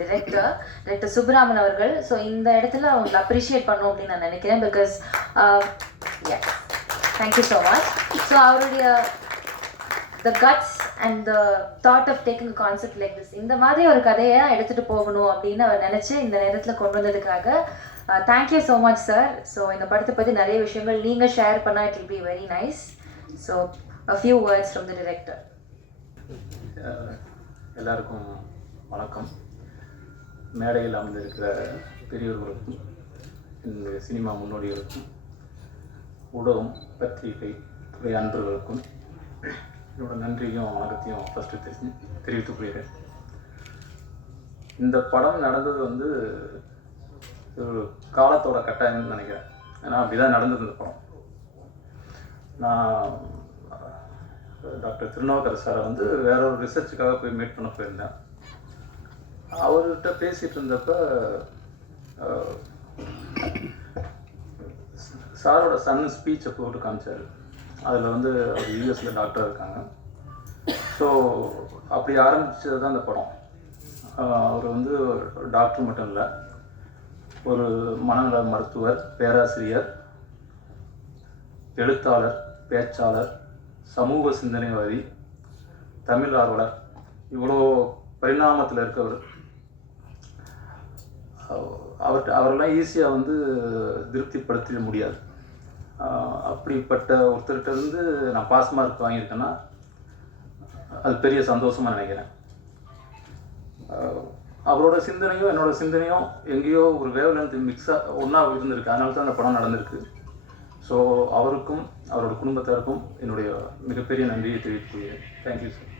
Director director Subraman அவர்கள். So இந்த இடத்துல அவங்களை அப்ரிஷியேட் பண்ணும் அப்படின்னு நான் நினைக்கிறேன் because thank you so much so அவருடைய the guts and the thought of taking concept like this இந்த மாதிரி ஒரு கதையை எடுத்துகிட்டு போகணும் அப்படின்னு அவர் நினச்சி இந்த நேரத்தில் கொண்டு வந்ததுக்காக thank you so much sir so இந்த படத்தை பற்றி நிறைய விஷயங்கள் நீங்கள் ஷேர் பண்ணால் it will be very nice so a few words from the director எல்லாருக்கும் வணக்கம். மேடையில் அமர்ந்திருக்கிற பெரியவர்களுக்கும் இந்த சினிமா முன்னோடிகளுக்கும் ஊடகம் பத்திரிகை துறை அன்பர்களுக்கும் என்னோட நன்றியும் வணக்கத்தையும் ஃபஸ்ட்டு தெரிஞ்சு தெரிவித்துக் கொள்கிறேன். இந்த படம் நடந்தது வந்து ஒரு காலத்தோட கட்டாயம்னு நினைக்கிறேன். ஏன்னா அப்படிதான் நடந்தது இந்த படம். நான் டாக்டர் திருநாவுக்கரசு சாரை வந்து வேற ஒரு ரிசர்ச்சுக்காக போய் மீட் பண்ண போயிருந்தேன். அவர்கிட்ட பேசிட்டு இருந்தப்ப சாரோட சன் ஸ்பீச்சை போட்டு காமிச்சார். அதில் வந்து அவர் யூஎஸில் டாக்டராக இருக்காங்க. ஸோ அப்படி ஆரம்பிச்சது தான் இந்த படம். அவர் வந்து டாக்டர் மட்டும் இல்லை ஒரு மனநல மருத்துவர் பேராசிரியர் எழுத்தாளர் பேச்சாளர் சமூக சிந்தனைவாதி தமிழ் ஆர்வலர் இவ்வளோ பரிணாமத்தில் இருக்கவர். அவர்கிட்ட அவரெல்லாம் ஈஸியாக வந்து திருப்திப்படுத்திட முடியாது. அப்படிப்பட்ட ஒருத்தர்கிட்ட இருந்து நான் பாஸ் மார்க் வாங்கியிருக்கேன்னா அது பெரிய சந்தோஷமாக நினைக்கிறேன். அவரோட சிந்தனையும் என்னோட சிந்தனையும் எங்கேயோ ஒரு வேவ் லென்த் மிக்ஸாக ஒன்றா இருந்திருக்கு. அதனால தான் அந்த படம் நடந்திருக்கு. ஸோ அவருக்கும் அவரோட குடும்பத்தாருக்கும் என்னுடைய மிகப்பெரிய நன்றியை தெரிவித்துக்கொள்கிறேன் thank you sir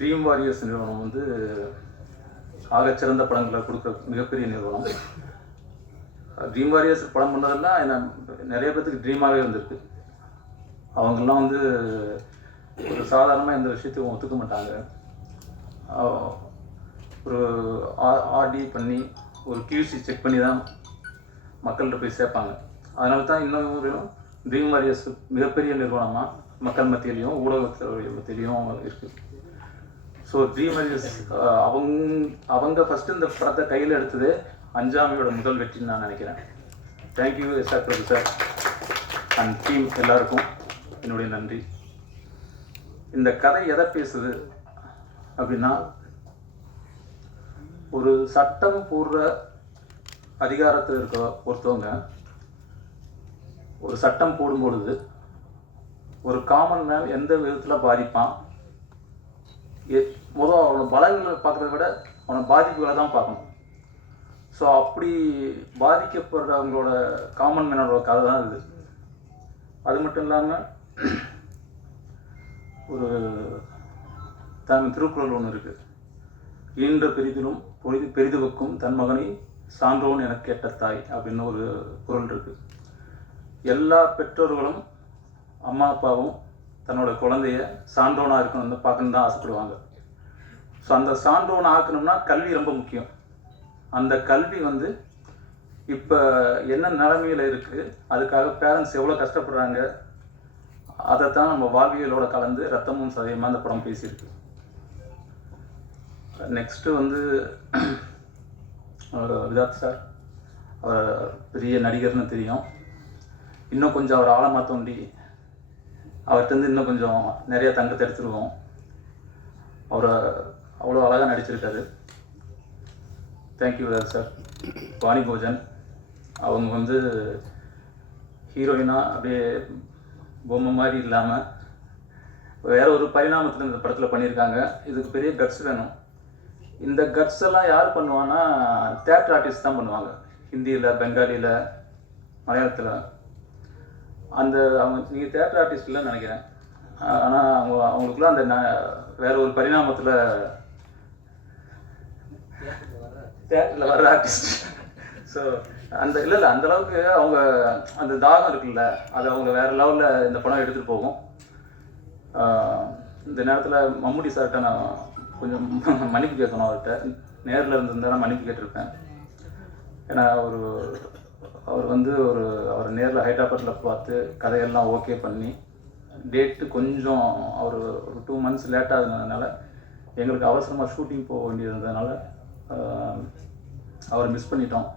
dream warriors நிறுவனம் வந்து ஆகச்சிறந்த படங்களை கொடுக்குற மிகப்பெரிய நிறுவனம். ட்ரீம் வாரியர்ஸ் படம் பண்ணதெல்லாம் என்ன நிறைய பேர்த்துக்கு ட்ரீமாகவே இருந்திருக்கு அவங்கெல்லாம் வந்து ஒரு சாதாரணமாக எந்த விஷயத்தையும் ஒத்துக்க மாட்டாங்க. ஒரு ஆர்டி பண்ணி ஒரு கியூசி செக் பண்ணி தான் மக்கள்கிட்ட போய் சேர்ப்பாங்க. அதனால தான் இன்னொரு ட்ரீம் வாரியர்ஸ் மிகப்பெரிய நிறுவனமாக மக்கள் மத்தியிலையும் ஊடகத்திலையும் மத்தியிலையும் இருக்குது ஸோ ட்ரீம் அவங் அவங்க அவங்க ஃபஸ்ட்டு இந்த படத்தை கையில் எடுத்தது அஞ்சாமியோட முதல் வெற்றின்னு நான் நினைக்கிறேன். Thank you SR Prabhu sir and team எல்லாருக்கும் என்னுடைய நன்றி. இந்த கதை எதை பேசுது அப்படின்னா ஒரு சட்டம் போடுற அதிகாரத்தில் இருக்க ஒருத்தவங்க ஒரு சட்டம் போடும் பொழுது ஒரு காமன் மேன் எந்த விதத்தில் பாதிப்பான்? முதல் அவனோட பலன்களை பார்க்குறத விட அவனை பாதிப்புகளை தான் பார்க்கணும். ஸோ அப்படி பாதிக்கப்படுறவங்களோட காமன் மேனோட கதை தான் இது. அது மட்டும் இல்லாமல் ஒரு தன் திருக்குறள் ஒன்று இருக்குது ஈன்ற பெரிதிலும் பொரிது பெரிதுவுக்கும் தன் மகனை சான்றோன் என கேட்ட தாய் அப்படின்னு ஒரு குரல் இருக்குது எல்லா பெற்றோர்களும் அம்மா அப்பாவும் தன்னோட குழந்தைய சான்றோனாக இருக்கணும் வந்து பார்க்கணும் தான் ஆசைப்படுவாங்க. ஸோ அந்த சான்றோனை ஆக்கணும்னா கல்வி ரொம்ப முக்கியம். அந்த கல்வி வந்து இப்போ என்ன நிலைமையில் இருக்குது அதுக்காக பேரண்ட்ஸ் எவ்வளோ கஷ்டப்படுறாங்க அதைத்தான் நம்ம வாழ்வியலோட கலந்து ரத்தமும் சதயமாக அந்த படம் பேசியிருக்கு. நெக்ஸ்ட்டு வந்து அவர் விதாத் சார் அவர் பெரிய நடிகர்னு தெரியும். இன்னும் கொஞ்சம் அவர் ஆழமாக தோண்டி அவர்கிட்டருந்து இன்னும் கொஞ்சம் நிறைய தங்கத்தை எடுத்துருவோம். அவரை அவ்வளோ அழகாக நடிச்சிருக்காரு. Thank you sir Vani Bhojan. அவங்க வந்து ஹீரோயினாக அப்படியே பொம்மை மாதிரி இல்லாமல் வேற ஒரு பரிணாமத்தில் இந்த படத்தில் பண்ணியிருக்காங்க. இதுக்கு பெரிய கட்ஸ் வேணும். இந்த கட்ஸ் எல்லாம் யார் பண்ணுவான்னா தேட்டர் ஆர்டிஸ்ட் தான் பண்ணுவாங்க. ஹிந்தியில் பெங்காலியில் மலையாளத்தில். அந்த அவங்க நீங்கள் தேட்டர் ஆர்டிஸ்ட் இல்லைன்னு நினைக்கிறேன். ஆனால் அவங்க அவங்களுக்குலாம் அந்த வேற ஒரு பரிணாமத்தில் தேட்டரில் வர்ற ஆர்டிஸ்ட் ஸோ அந்த இல்லை இல்லை அந்த அளவுக்கு அவங்க அந்த தாகம் இருக்குல்ல அது அவங்க வேற லெவலில் இந்த படம் எடுத்துகிட்டு போகும். இந்த நேரத்தில் மம்முடி சார்கிட்ட நான் கொஞ்சம் மன்னிப்பு கேட்கணும் அவர்கிட்ட. நேரில் இருந்திருந்தா நான் மன்னிப்பு கேட்டிருப்பேன். ஏன்னா ஒரு அவர் வந்து ஒரு அவர் நேரில் ஹைதராபாத்தில் பார்த்து கதையெல்லாம் ஓகே பண்ணி டேட்டு கொஞ்சம் அவர் ஒரு டூ மந்த்ஸ் லேட் இருந்ததுனால எங்களுக்கு அவசரமாக ஷூட்டிங் போக வேண்டியது இருந்ததுனால அவரை மிஸ் பண்ணிட்டோம்.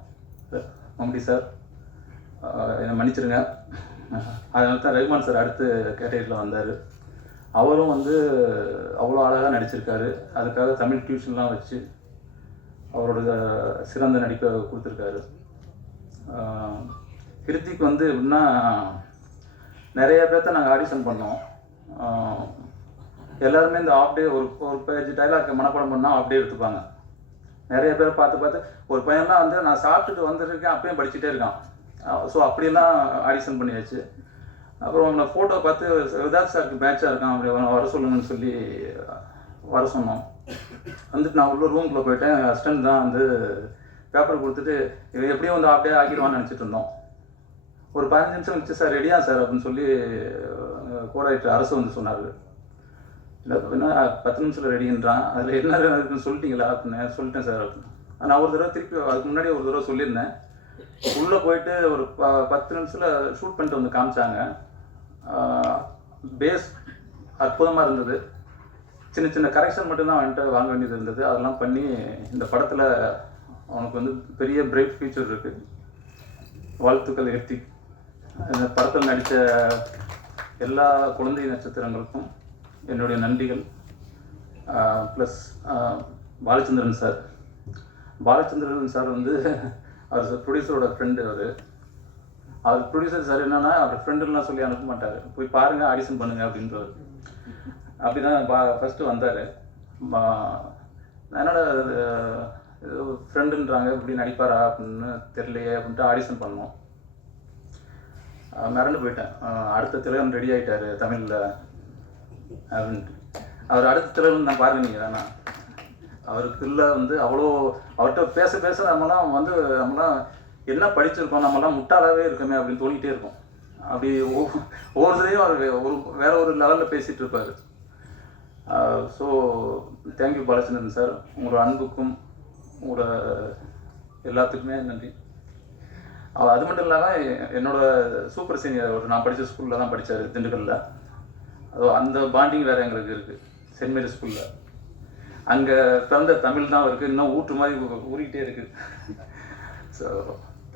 சார் மம்டி சார் என்னை மன்னிச்சிருங்க. அதனால தான் ரஹ்மான் சார் அடுத்து கேட்டகரியில் வந்தார். அவரும் வந்து அவ்வளோ அழகாக நடிச்சிருக்காரு. அதுக்காக தமிழ் டியூஷன்லாம் வச்சு அவரோட சிறந்த நடிப்பை கொடுத்துருக்காரு. கிருத்திக் வந்து எப்படின்னா நிறைய பேர்த்த நாங்கள் ஆடிஷன் பண்ணோம். எல்லாருமே இந்த ஆஃப் டே ஒரு ஒரு பேஜ் டைலாக் மனப்பாடம் பண்ணால் ஆஃப் டே எடுத்துப்பாங்க. நிறைய பேர் பார்த்து பார்த்து ஒரு பையன்லாம் வந்து நான் சாப்பிட்டுட்டு வந்துருக்கேன் அப்பயும் படிச்சுட்டே இருக்கான். ஸோ அப்படியெல்லாம் ஆடிஷன் பண்ணியாச்சு. அப்புறம் அந்த ஃபோட்டோ பார்த்து விதாத் சாருக்கு மேட்சாக இருக்கான் அப்படி வர- சொல்லுங்கன்னு சொல்லி வர சொன்னோம். வந்துட்டு நான் உள்ள ரூம்குள்ளே போயிட்டேன். ஹஸ்டண்ட் தான் வந்து பேப்பர் கொடுத்துட்டு இது எப்படியும் வந்து அப்படியே ஆக்கிடுவான்னு நினச்சிட்டு இருந்தோம். ஒரு பதினஞ்சு நிமிஷம் கழிச்சு சார் ரெடியா சார்? அப்படின்னு சொல்லி கோடாயிட்டு அரசு வந்து சொன்னார். இல்லை அப்படின்னா பத்து நிமிஷத்தில் ரெடின்றான் அதில் என்ன இருக்குன்னு சொல்லிட்டீங்களா? அப்படின்னு சொல்லிட்டேன் சார் அப்படின்னு. நான் ஒரு தடவை திருப்பி அதுக்கு முன்னாடி ஒரு தடவை சொல்லியிருந்தேன். உள்ளே போயிட்டு ஒரு ப பத்து நிமிஷத்தில் ஷூட் பண்ணிட்டு வந்து காமிச்சாங்க. பேஸ் அற்புதமாக இருந்தது. சின்ன சின்ன கரெக்ஷன் மட்டும்தான் வந்துட்டு வாங்க வேண்டியது இருந்தது. அதெல்லாம் பண்ணி இந்த படத்தில் அவனுக்கு வந்து பெரிய பிரைட் ஃபியூச்சர் இருக்குது வாழ்த்துக்கள் எர்த்தி இந்த படத்தில் நடித்த எல்லா குழந்தை நட்சத்திரங்களுக்கும் என்னுடைய நன்றிகள். Plus Balachandran sir. Balachandran sir வந்து அவர் ப்ரொடியூசரோட ஃப்ரெண்டு அவர். அவர் ப்ரொடியூசர் சார் என்னன்னா அவர் ஃப்ரெண்டுலாம் சொல்லி அனுப்ப மாட்டார். போய் பாருங்கள் ஆடிஷன் பண்ணுங்க அப்படின்றவர் அப்படி தான் பா ஃபஸ்ட்டு வந்தார். என்னோட ஃப்ரெண்டுன்றாங்க இப்படி நடிப்பாரா அப்படின்னு தெரியலையே அப்படின்ட்டு ஆடிஷன் பண்ணோம். மிரண்டு போயிட்டேன். அடுத்த திலகம் ரெடி ஆகிட்டாரு தமிழில் அப்படின்ட்டு. அவர் அடுத்த திலகம் நான் பாருங்க நீங்கள் தானே அவருக்குள்ள வந்து அவ்வளோ அவர்கிட்ட பேச பேச நம்மலாம் வந்து நம்மலாம் என்ன படிச்சிருக்கோம் நம்மலாம் முட்டாளாகவே இருக்கோமே அப்படின்னு தோணிக்கிட்டே இருக்கோம். அப்படி ஒவ்வொருத்தரையும் அவர் வே- ஒரு வேற ஒரு லெவலில் பேசிகிட்டு இருப்பார். ஸோ தேங்க்யூ பாலச்சந்திரன் சார் உங்களோட அன்புக்கும் உங்களோட எல்லாத்துக்குமே நன்றி. அது மட்டும் இல்லாமல் என்னோட சூப்பர் சீனியர் ஒரு நான் படித்த ஸ்கூலில் தான் படித்தார் திண்டுக்கல்ல. அது அந்த பாண்டிங் வேறு எங்களுக்கு இருக்குது சென்ட் மேரி ஸ்கூலில் அங்கே பிறந்த தமிழ் தான் இருக்குது இன்னும் ஊற்று மாதிரி ஊறிக்கிட்டே இருக்குது so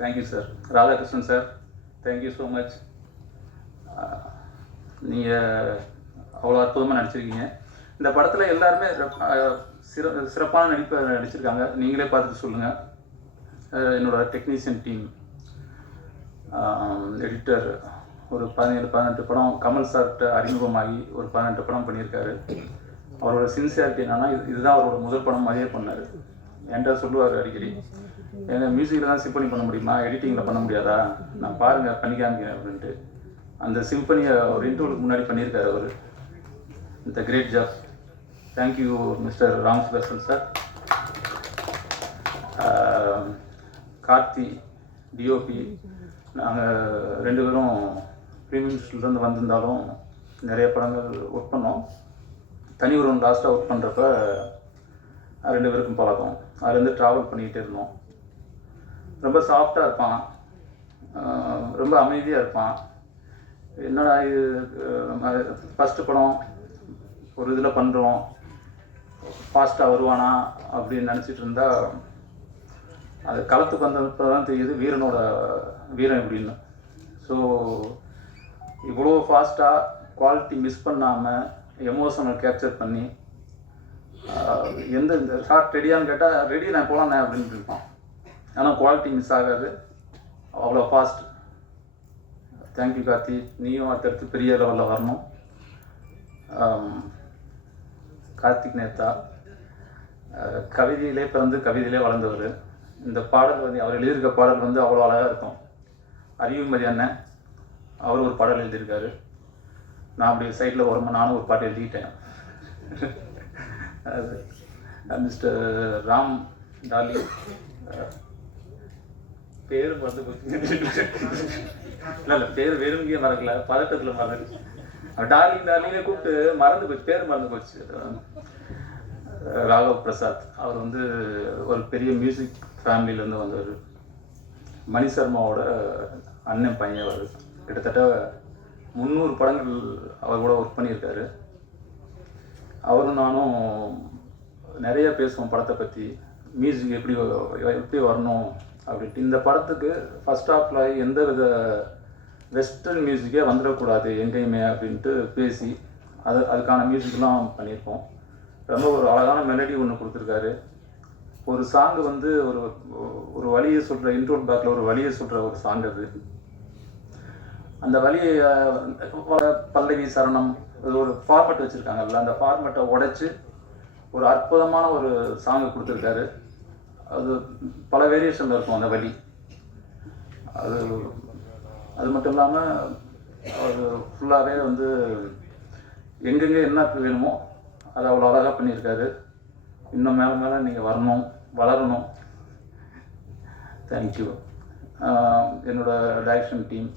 thank you sir Radhakrishnan sir thank you so much நீங்கள் அவ்வளோ அற்புதமாக நடிச்சிருக்கீங்க. இந்த படத்தில் எல்லாருமே சிற சிறப்பான நடிப்பை நடிச்சிருக்காங்க. நீங்களே பார்த்துட்டு சொல்லுங்கள் என்னோட டெக்னீஷியன் டீம் எடிட்டர் ஒரு பதினேழு பதினெட்டு படம். கமல் சார்கிட்ட அறிமுகமாகி ஒரு பதினெட்டு படம் பண்ணியிருக்காரு. அவரோட சின்சியாரிட்டி என்னன்னா இது இதுதான் அவரோட முதல் படம் மாதிரியே பண்ணார். என்கிட்ட சொல்லுவார் அடிக்கடி? ஏன்னா மியூசிக்கில் தான் சிம்பனி பண்ண முடியுமா? எடிட்டிங்கில் பண்ண முடியாதா? நான் பாருங்கள் பண்ணி காமிக்கிறேன் அப்படின்ட்டு. அந்த சிம்பனியை ஒரு இன்டர்வலுக்கு முன்னாடி பண்ணியிருக்காரு அவர். இந்த great job thank you mister Ram Sudarshan sir Karthi DOP நாங்கள் ரெண்டு பேரும் ப்ரீமியம் வந்திருந்தாலும் நிறைய படங்கள் ஒர்க் பண்ணோம். தனி ஒருவன் லாஸ்ட்டாக ஒர்க் பண்ணுறப்ப ரெண்டு பேருக்கும் பழக்கம். அதுலேருந்து ட்ராவல் பண்ணிக்கிட்டே இருந்தோம். ரொம்ப சாஃப்டாக இருப்பான். ரொம்ப அமைதியாக இருப்பான். என்னடா இது ஃபஸ்ட்டு படம் ஒரு இதில் பண்ணுறோம் ஃபாஸ்ட்டாக வருவானா அப்படின்னு நினச்சிட்டு இருந்தா அது களத்துக்கு வந்தப்போ தான் தெரியுது வீரனோட வீரன் எப்படின்னு. ஸோ இவ்வளோ ஃபாஸ்ட்டாக குவாலிட்டி மிஸ் பண்ணாமல் எமோஷனல் கேப்சர் பண்ணி எந்த இந்த ஷார்ட் ரெடியான்னு கேட்டால் ரெடி நான் போகலாண்ணே அப்படின்னு இருப்பான். ஆனால் குவாலிட்டி மிஸ் ஆகாது. அவ்வளோ ஃபாஸ்ட் தேங்க்யூ கார்த்தி. நீயும் அடுத்தடுத்து பெரிய லெவலில் வரணும். கார்த்திக் நேத்தா கவிதையிலே பிறந்து கவிதையிலே வளர்ந்தவர். இந்த பாடல் வந்து அவர் எழுதியிருக்க பாடல் வந்து அவ்வளோ அழகாக இருக்கும். அறிவுமதி அண்ணன் அவர் ஒரு பாடல் எழுதியிருக்காரு. நான் அப்படி சைடில் வரும்போது நானும் ஒரு பாட்டு எழுதிக்கிட்டேன் அது மிஸ்டர் ராம் டாலி பேரும் பேர் இல்லை இல்லை பேர் வெறுங்கிய மறக்கல. பதட்டத்தில் மறந்து டார்லிங் டார்லிங்கே கூப்பிட்டு மறந்து போச்சு பேர் மறந்து போச்சு. ராகவ் பிரசாத். அவர் வந்து ஒரு பெரிய மியூசிக் ஃபேமிலியிலேருந்து வந்தவர். மணி சர்மாவோட அண்ணன் பையன் அவர். கிட்டத்தட்ட முந்நூறு படங்கள் அவர் கூட ஒர்க் பண்ணியிருக்காரு. அவரும் நானும் நிறைய பேசுவோம் படத்தை பற்றி மியூசிக் எப்படி எப்படி வரணும் அப்படின்ட்டு. இந்த படத்துக்கு ஃபஸ்ட் ஹாஃபில் எந்த வித வெஸ்டர்ன் மியூசிக்கே வந்துடக்கூடாது எங்கேயுமே அப்படின்ட்டு பேசி அது அதுக்கான மியூசிக்லாம் பண்ணியிருக்கோம். ரொம்ப ஒரு அழகான மெலடி ஒன்று கொடுத்துருக்காரு. ஒரு சாங் வந்து ஒரு ஒரு வழியை சொல்கிற இன்ட்ரோட் பேக்கில் ஒரு வழியை சொல்கிற ஒரு சாங் அது. அந்த வழியை பல்லவி சரணம் அது ஒரு ஃபார்மெட் வச்சுருக்காங்கல்ல அந்த ஃபார்மெட்டை உடைச்சி ஒரு அற்புதமான ஒரு சாங்கை கொடுத்துருக்காரு. அது பல வேரியேஷனில் இருக்கும் அந்த வழி. அது அது மட்டும் இல்லாமல் அவர் ஃபுல்லாகவே வந்து எங்கெங்கே என்ன வேணுமோ அதை அவ்வளோ அழகாக பண்ணியிருக்காரு. இன்னும் மேலே மேலே நீங்கள் வரணும் வளரணும். தேங்க்யூ என்னோட டைரக்ஷன் டீம்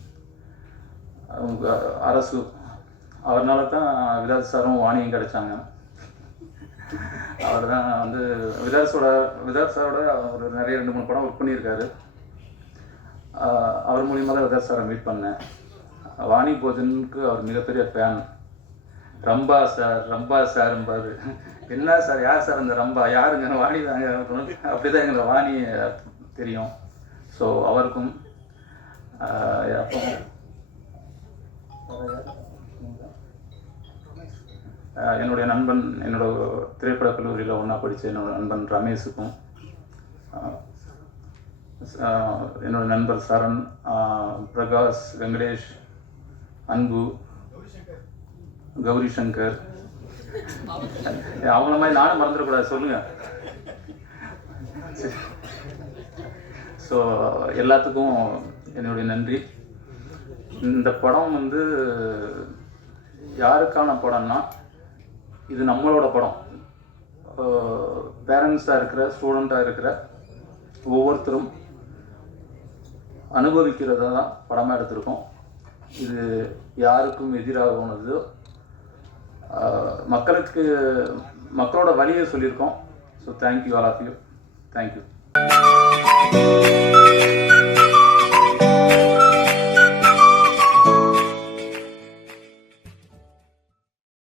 அவங்க அரசு அவர்னால தான் விதாஸ் சாரும் வாணியும் கிடைச்சாங்க. அவர் தான் வந்து விதாஸோட விதாஸ் சாரோட அவர் நிறைய ரெண்டு மூணு படம் ஒர்க் பண்ணியிருக்காரு. அவர் மூலியமாக தான் விதாஸ் சாரை மீட் பண்ணேன். வாணி போஜனுக்கு அவர் மிகப்பெரிய ஃபேன் ரம்பா சார் ரம்பா சார்ம்பாரு என்ன சார் யார் சார் அந்த ரம்பா? யாருங்க? வாணி தாங்க. அப்படிதான் எங்களை வாணி தெரியும். ஸோ அவருக்கும் அப்போ. என்னுடைய நண்பன் என்னோட திரைப்பட கல்லூரியில் ஒன்றா படித்த என்னோட நண்பன் ரமேஷுக்கும் என்னோட நண்பர் சரண் பிரகாஷ் வெங்கடேஷ் அன்பு கௌரி சங்கர் அவங்கள மாதிரி நானும் மறந்துடக்கூடாது சொல்லுங்க. ஸோ எல்லாத்துக்கும் என்னுடைய நன்றி. இந்த படம் வந்து யாருக்கான படம்னா இது நம்மளோட படம். பேரண்ட்ஸாக இருக்கிற ஸ்டூடெண்ட்டாக இருக்கிற ஒவ்வொருத்தரும் அனுபவிக்கிறத தான் படமாக எடுத்திருக்கோம். இது யாருக்கும் எதிராகுனது மக்களுக்கு மக்களோட வழியை சொல்லியிருக்கோம். So thank you all of you thank you